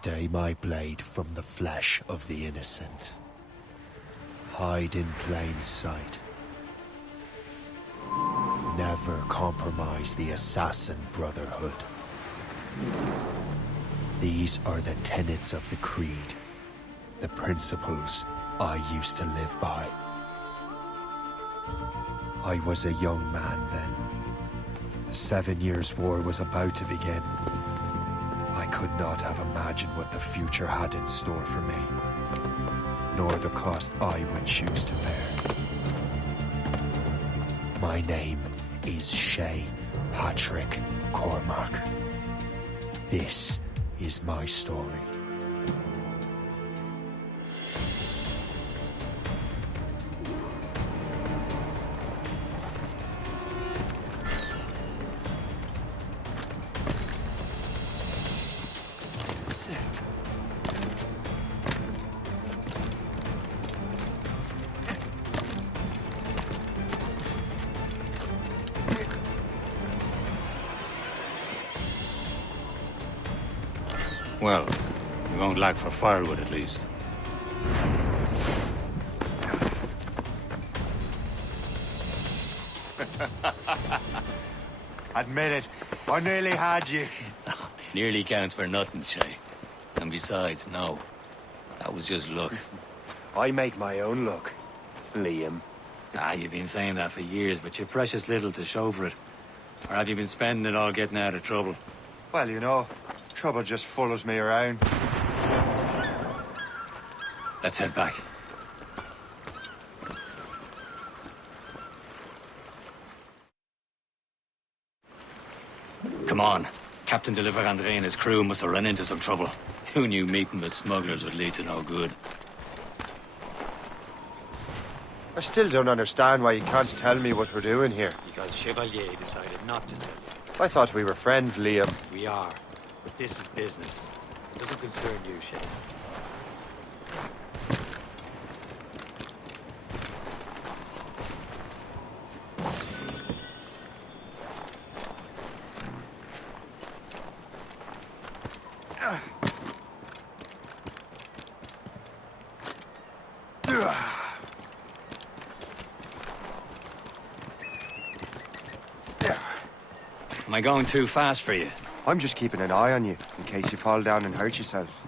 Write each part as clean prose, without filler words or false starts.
Stay my blade from the flesh of the innocent. Hide in plain sight. Never compromise the Assassin Brotherhood. These are the tenets of the Creed, the principles I used to live by. I was a young man then. The 7 Years' War was about to begin. I could not have imagined what the future had in store for me, nor the cost I would choose to bear. My name is Shay Patrick Cormac. This is my story. Well, we won't lack for firewood at least. Admit it, I nearly had you. Nearly counts for nothing, Shay. And besides, no. That was just luck. I make my own luck, Liam. You've been saying that for years, but you're precious little to show for it. Or have you been spending it all getting out of trouble? Well, you know, trouble just follows me around. Let's head back. Come on. Captain de Andre and his crew must have run into some trouble. Who knew meeting with smugglers would lead to no good? I still don't understand why you can't tell me what we're doing here. Because Chevalier decided not to tell you. I thought we were friends, Liam. We are. But this is business. It doesn't concern you, Shay. Am I going too fast for you? I'm just keeping an eye on you, in case you fall down and hurt yourself.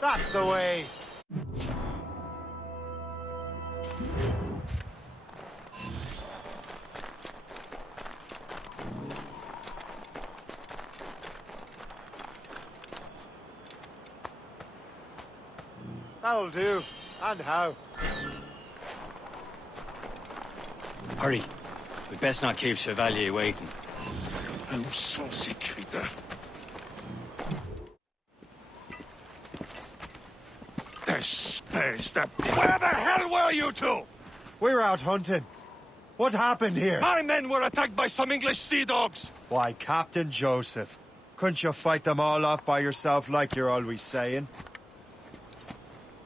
That's the way! That'll do. And how? Hurry. We'd best not keep Chevalier waiting. Où sont ces crétins? Where the hell were you two? We're out hunting. What happened here? My men were attacked by some English sea dogs. Why, Captain Joseph. Couldn't you fight them all off by yourself like you're always saying?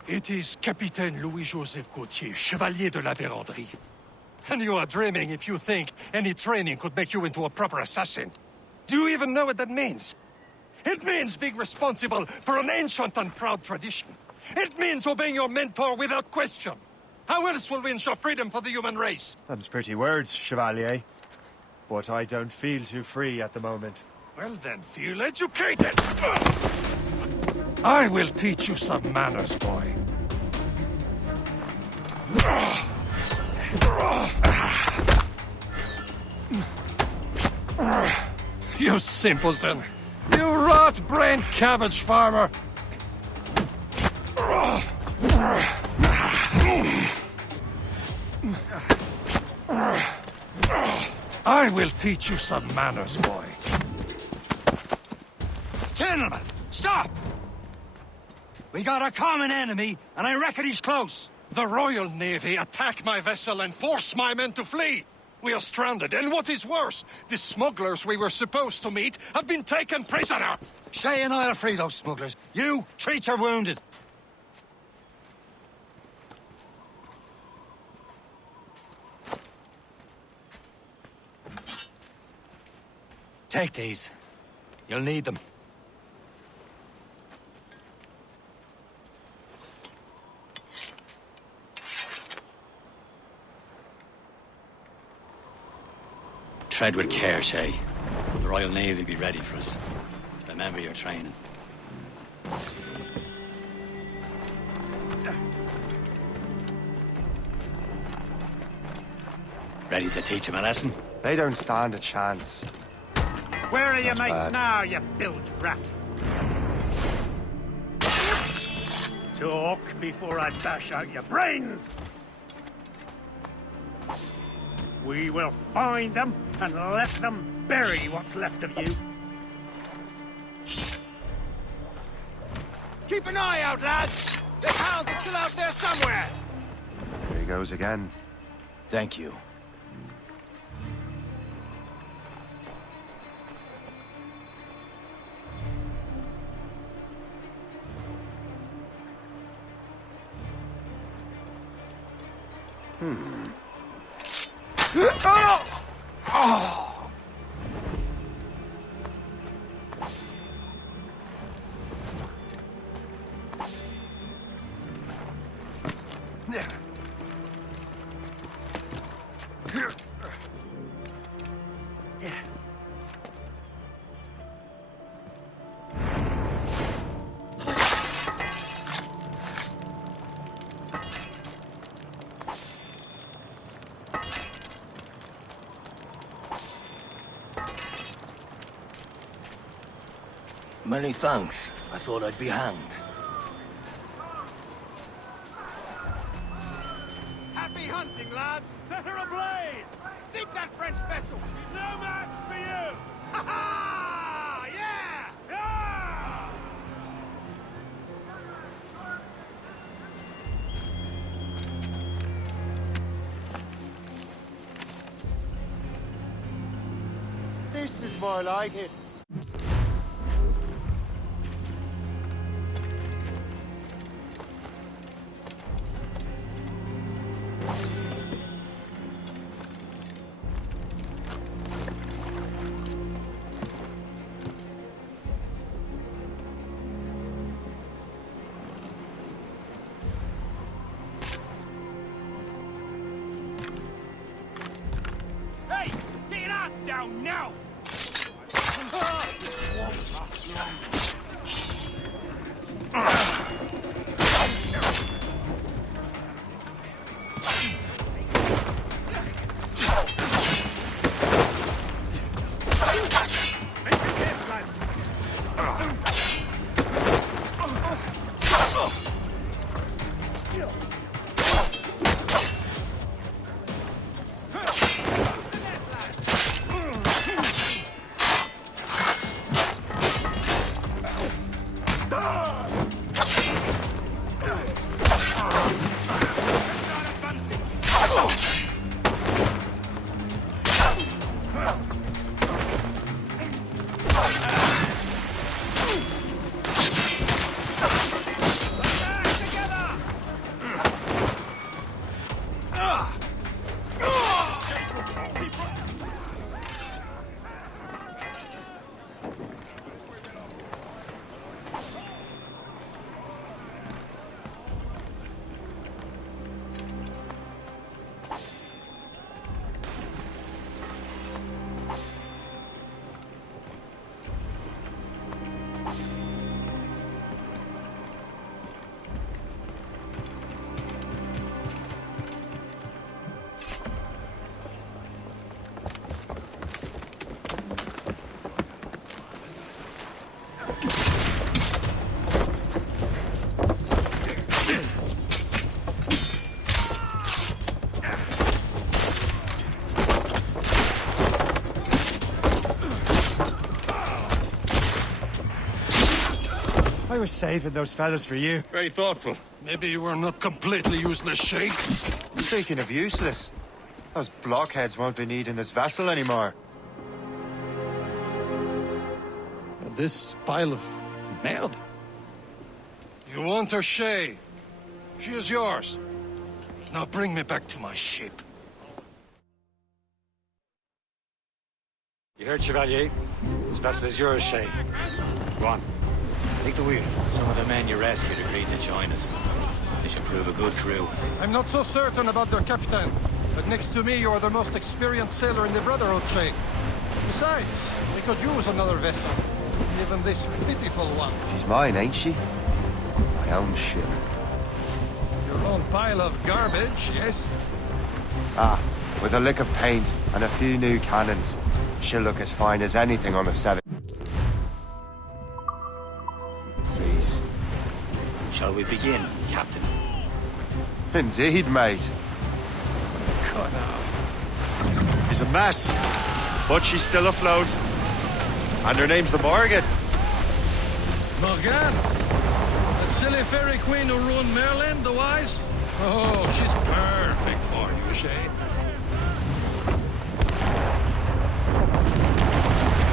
It is Capitaine Louis-Joseph Gauthier, Chevalier de la Vérendrye. And you are dreaming if you think any training could make you into a proper assassin. Do you even know what that means? It means being responsible for an ancient and proud tradition. It means obeying your mentor without question. How else will we ensure freedom for the human race? Them's pretty words, Chevalier. But I don't feel too free at the moment. Well then, feel educated! I will teach you some manners, boy. You simpleton! You rot-brained cabbage farmer! I will teach you some manners, boy. Gentlemen, stop! We got a common enemy, and I reckon he's close. The Royal Navy attack my vessel and force my men to flee. We are stranded, and what is worse, the smugglers we were supposed to meet have been taken prisoner. Shay and I'll free those smugglers. You, treat your wounded. Take these. You'll need them. Tread with care, Shay. The Royal Navy will be ready for us. Remember your training. Ready to teach him a lesson? They don't stand a chance. Where are your mates bad. now, you bilge rat? Talk before I bash out your brains! We will find them and let them bury what's left of you. Keep an eye out, lads! The hounds are still out there somewhere! Here he goes again. Thank you. Many thanks. I thought I'd be hanged. Happy hunting, lads! Set her ablaze! Sink that French vessel! No match for you! Ha ha! Yeah! Yeah! This is more like it. Hey! Get your ass down now! I was saving those fellas for you. Very thoughtful. Maybe you were not completely useless, Shay. Speaking of useless, those blockheads won't be needing this vessel anymore. This pile of merde? You want her, Shay? She is yours. Now bring me back to my ship. You heard, Chevalier? This vessel is yours, Shay. Go on. Take the wheel. Some of the men you rescued agreed to join us. They should prove a good crew. I'm not so certain about their captain, but next to me you are the most experienced sailor in the Brotherhood, Shay. Besides, we could use another vessel. Even this pitiful one. She's mine, ain't she? My own ship. Your own pile of garbage, yes? Ah, with a lick of paint and a few new cannons. She'll look as fine as anything on the 7. Seas. Shall we begin, Captain? Indeed, mate. God, now. She's a mess, but she's still afloat. And her name's the Morgan. Morgan? That silly fairy queen who ruined Merlin, the wise? Oh, she's perfect for you, Shay.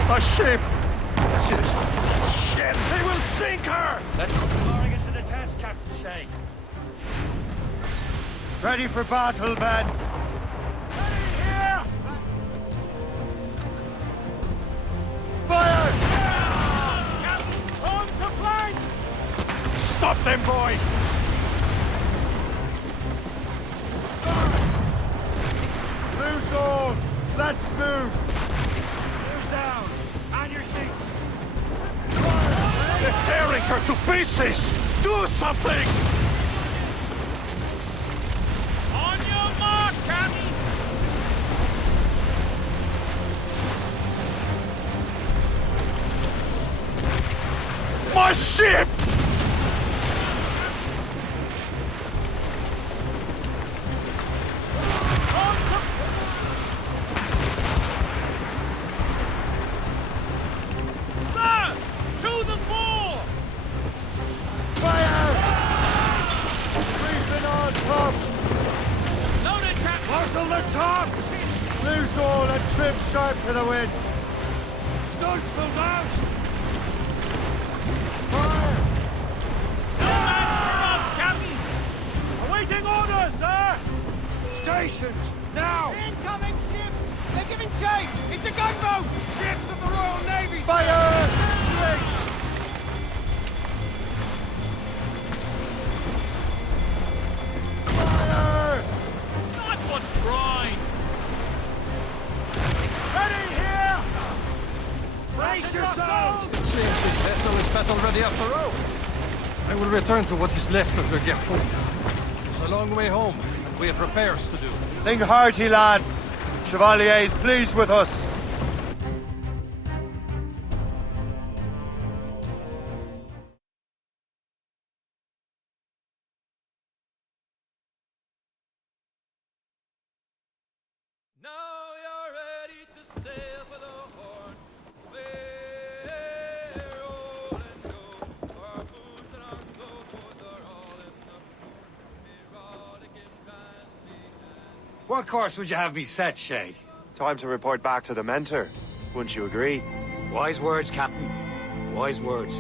A ship! Shit! They will sink her! Let's put the Morgan to the test, Captain Shay. Ready for battle, men. Here! Fire! Captain, on to planks! Stop them, boy! Loose all! Let's move! Who's down? On your seats. They're tearing her to pieces! Do something! On your mark, Captain! My ship! Sir! To the fore! Fire! Reefing on tops! Loaded, Captain! Marshal the tops! Loose all and trim sharp to the wind! Stunsails out! Fire! No match for us, Captain! Awaiting orders, sir! Stations, now! Incoming ship! They're giving chase! It's a gunboat! Ships of the Royal Navy! Fire! Fire! Not one brine! Ready here! Brace yourselves! Seems this vessel is battle ready after all. I will return to what is left of the Gertrude. It's a long way home, and we have repairs to do. Sing hearty, lads! Chevalier is pleased with us. Now you're ready to sail for the Horn. We're rolling show. Our boots and our clothes are all in the moon. We're rollicking grandly and What course would you have me set, Shay? Time to report back to the mentor. Wouldn't you agree? Wise words, Captain. Wise words.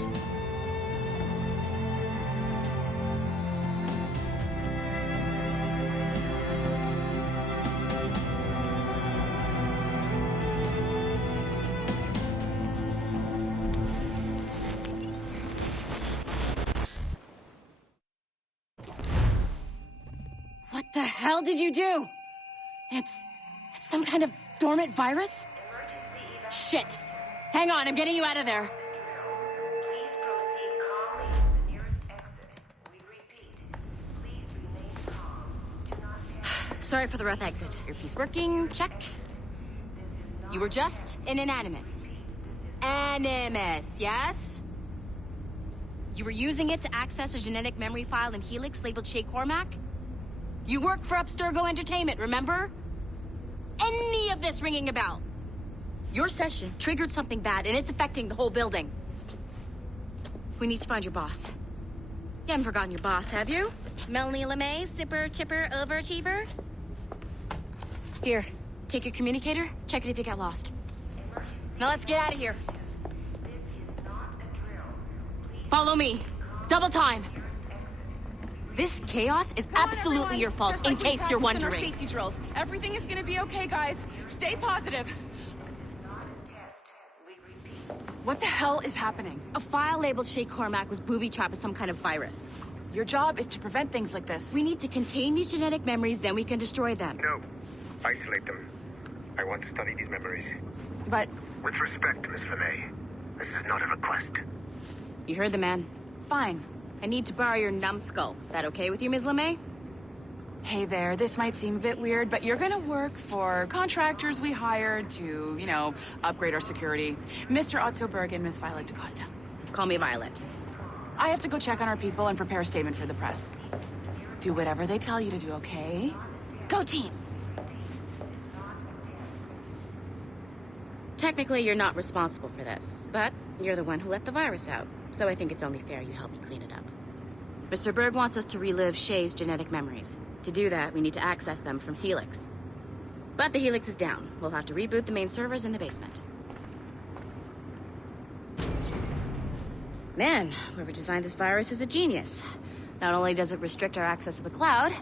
What the hell did you do? It's some kind of dormant virus? Shit. Hang on, I'm getting you out of there. Please proceed calmly to the nearest exit. We repeat, please remain calm. Do not panic. Sorry for the rough exit. Earpiece working, check. You were just in an animus. Animus, yes? You were using it to access a genetic memory file in Helix labeled Shay Cormac? You work for Abstergo Entertainment, remember? Any of this ringing a bell? Your session triggered something bad, and it's affecting the whole building. We need to find your boss. You haven't forgotten your boss, have you? Melanie LeMay, zipper, chipper, overachiever? Here, take your communicator, check it if you get lost. Now let's get out of here. Follow me. Double time. This chaos is absolutely your fault, in case you're wondering. Safety drills. Everything is gonna be okay, guys. Stay positive. What the hell is happening? A file labeled Shay Cormac was booby-trapped with some kind of virus. Your job is to prevent things like this. We need to contain these genetic memories, then we can destroy them. No. Isolate them. I want to study these memories. But... With respect, Miss LeMay, this is not a request. You heard the man. Fine. I need to borrow your numbskull. That okay with you, Ms. LeMay? Hey there, this might seem a bit weird, but you're gonna work for contractors we hired to, you know, upgrade our security. Mr. Otto Berg and Miss Violet DaCosta. Call me Violet. I have to go check on our people and prepare a statement for the press. Do whatever they tell you to do, okay? Go team! Technically, you're not responsible for this, but you're the one who let the virus out, so I think it's only fair you help me clean it up. Mr. Berg wants us to relive Shay's genetic memories. To do that, we need to access them from Helix. But the Helix is down. We'll have to reboot the main servers in the basement. Man, whoever designed this virus is a genius. Not only does it restrict our access to the cloud,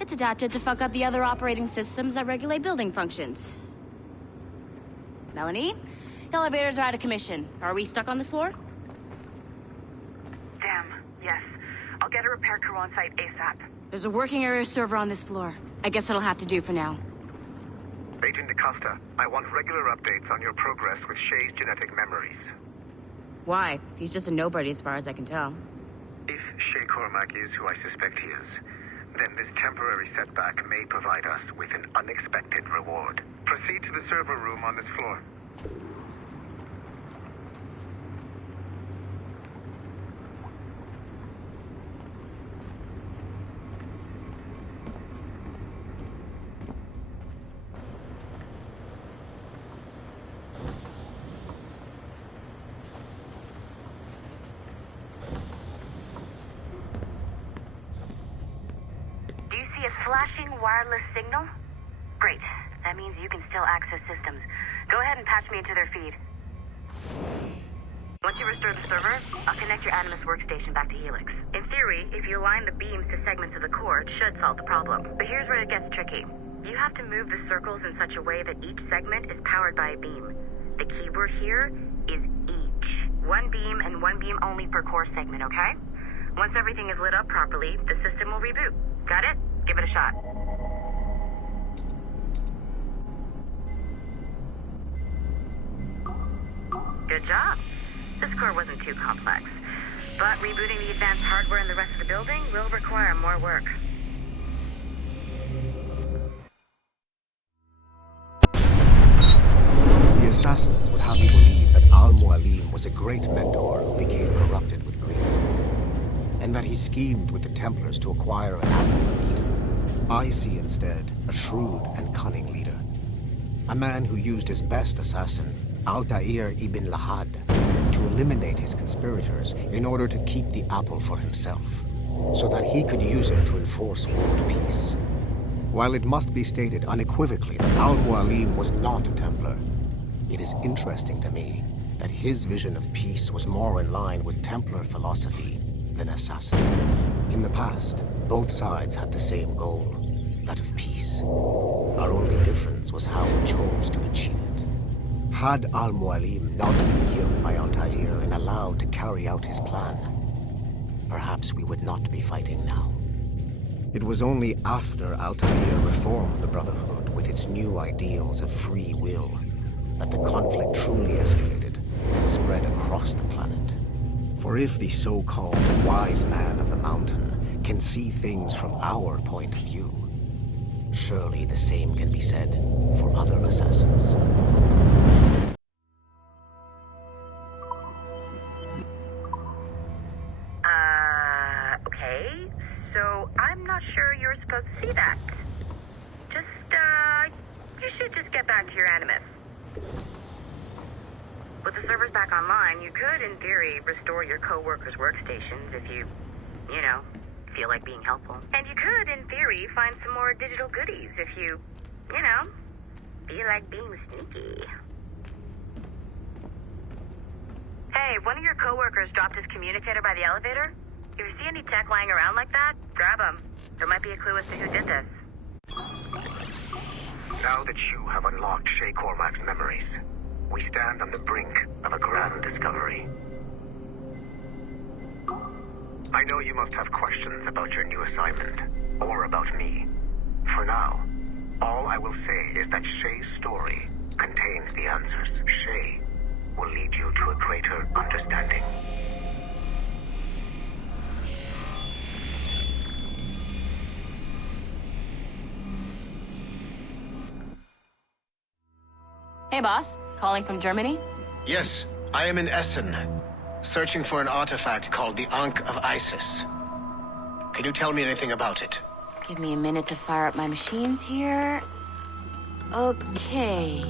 it's adapted to fuck up the other operating systems that regulate building functions. Melanie? The elevators are out of commission. Are we stuck on this floor? Damn, yes. I'll get a repair crew on site ASAP. There's a working area server on this floor. I guess it'll have to do for now. Agent DaCosta, I want regular updates on your progress with Shay's genetic memories. Why? He's just a nobody as far as I can tell. If Shay Cormac is who I suspect he is, then this temporary setback may provide us with an unexpected reward. Proceed to the server room on this floor. Flashing wireless signal? Great. That means you can still access systems. Go ahead and patch me into their feed. Once you restore the server, I'll connect your Animus workstation back to Helix. In theory, if you align the beams to segments of the core, it should solve the problem. But here's where it gets tricky. You have to move the circles in such a way that each segment is powered by a beam. The keyword here is each. One beam and one beam only per core segment, okay? Once everything is lit up properly, the system will reboot. Got it? Give it a shot. Good job. This core wasn't too complex. But rebooting the advanced hardware in the rest of the building will require more work. The assassins would have you believe that Al-Mualim was a great mentor who became corrupted with greed, and that he schemed with the Templars to acquire an apple of Eden. I see instead a shrewd and cunning leader. A man who used his best assassin, Altair ibn Lahad, to eliminate his conspirators in order to keep the apple for himself, so that he could use it to enforce world peace. While it must be stated unequivocally that Al-Mualim was not a Templar, it is interesting to me that his vision of peace was more in line with Templar philosophy than assassin. In the past, both sides had the same goal, that of peace. Our only difference was how we chose to achieve it. Had Al-Mualim not been killed by Altair and allowed to carry out his plan, perhaps we would not be fighting now. It was only after Altair reformed the Brotherhood with its new ideals of free will that the conflict truly escalated and spread across the planet. For if the so-called wise man of the mountain can see things from our point of view, surely the same can be said for other assassins. Okay. So I'm not sure you're supposed to see that. You should just get back to your Animus. What's the server's back online, you could, in theory, restore your co-workers' workstations if you know, feel like being helpful. And you could, in theory, find some more digital goodies if you know, feel like being sneaky. Hey, one of your co-workers dropped his communicator by the elevator. If you see any tech lying around like that, grab them. There might be a clue as to who did this. Now that you have unlocked Shay Cormac's memories, we stand on the brink of a grand discovery. I know you must have questions about your new assignment, or about me. For now, all I will say is that Shay's story contains the answers. Shay will lead you to a greater understanding. Hey, boss. Calling from Germany? Yes, I am in Essen, searching for an artifact called the Ankh of Isis. Can you tell me anything about it? Give me a minute to fire up my machines here. Okay.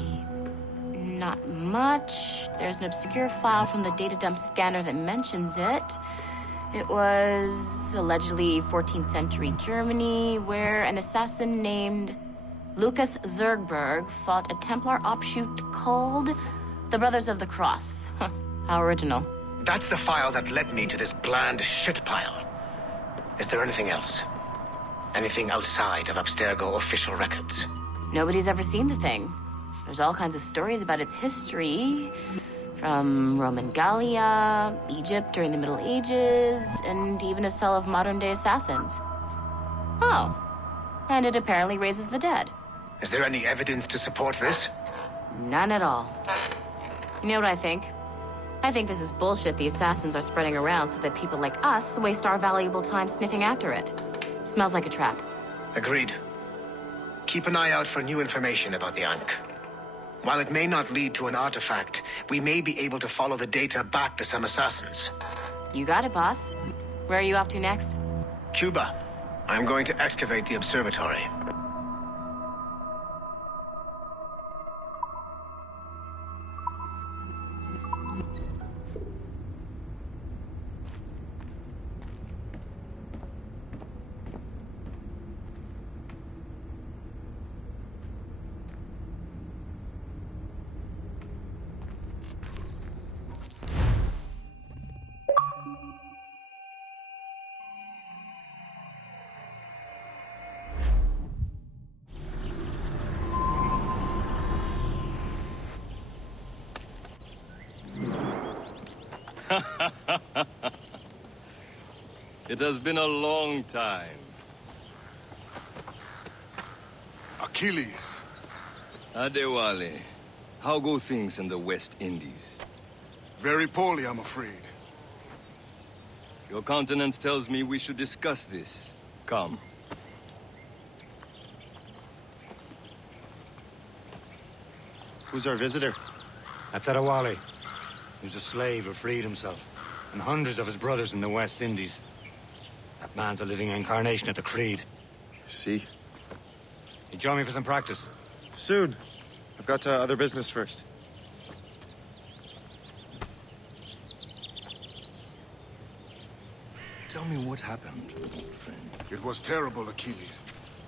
Not much. There's an obscure file from the data dump scanner that mentions it. It was allegedly 14th century Germany, where an assassin named Lucas Zergberg fought a Templar offshoot called the Brothers of the Cross. Huh, how original. That's the file that led me to this bland shit pile. Is there anything else? Anything outside of Abstergo official records? Nobody's ever seen the thing. There's all kinds of stories about its history. From Roman Gallia, Egypt during the Middle Ages, and even a cell of modern-day assassins. Oh. And it apparently raises the dead. Is there any evidence to support this? None at all. You know what I think? I think this is bullshit the assassins are spreading around so that people like us waste our valuable time sniffing after it. Smells like a trap. Agreed. Keep an eye out for new information about the Ankh. While it may not lead to an artifact, we may be able to follow the data back to some assassins. You got it, boss. Where are you off to next? Cuba. I'm going to excavate the observatory. It has been a long time. Achilles. Adewale, how go things in the West Indies? Very poorly, I'm afraid. Your countenance tells me we should discuss this. Come. Who's our visitor? That's Adewale. He was a slave who freed himself, and hundreds of his brothers in the West Indies. That man's a living incarnation of the Creed. See? You join me for some practice? Soon. I've got other business first. Tell me what happened, old friend. It was terrible, Achilles.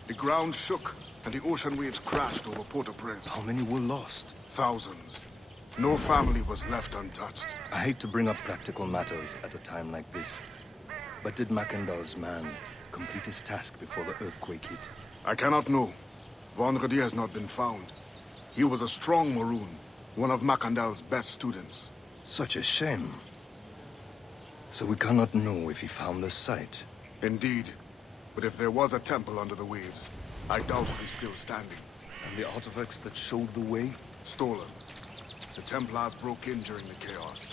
The ground shook, and the ocean waves crashed over Port-au-Prince. How many were lost? Thousands. No family was left untouched. I hate to bring up practical matters at a time like this. But did Mackandal's man complete his task before the earthquake hit? I cannot know. Vonredi has not been found. He was a strong Maroon, one of Mackandal's best students. Such a shame. So we cannot know if he found the site. Indeed. But if there was a temple under the waves, I doubt it is still standing. And the artifacts that showed the way? Stolen. The Templars broke in during the chaos.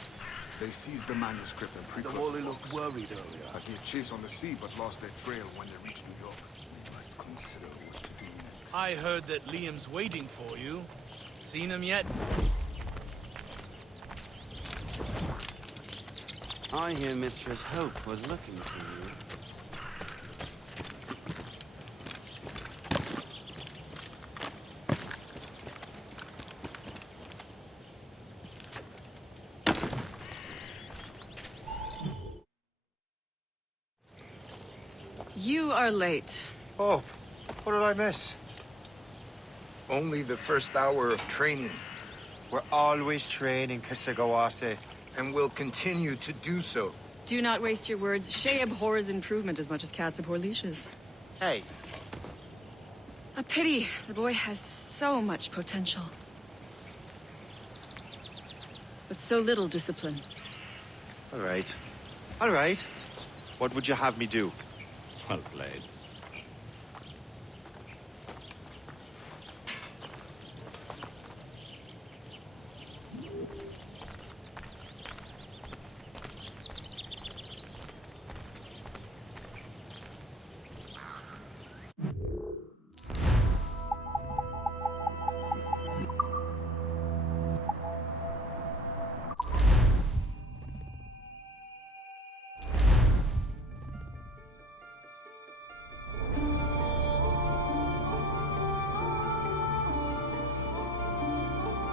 They seized the manuscript and precursor The Wally books. looked worried earlier. I gave chase on the sea, but lost their trail when they reached New York. Consider what to do. I heard that Liam's waiting for you. Seen him yet? I hear Mistress Hope was looking for you. You are late. Oh, what did I miss? Only the first hour of training. We're always training, Kasagawase. And will continue to do so. Do not waste your words. Shay abhors improvement as much as cats abhor leashes. Hey. A pity. The boy has so much potential. But so little discipline. All right. All right. What would you have me do? Well played.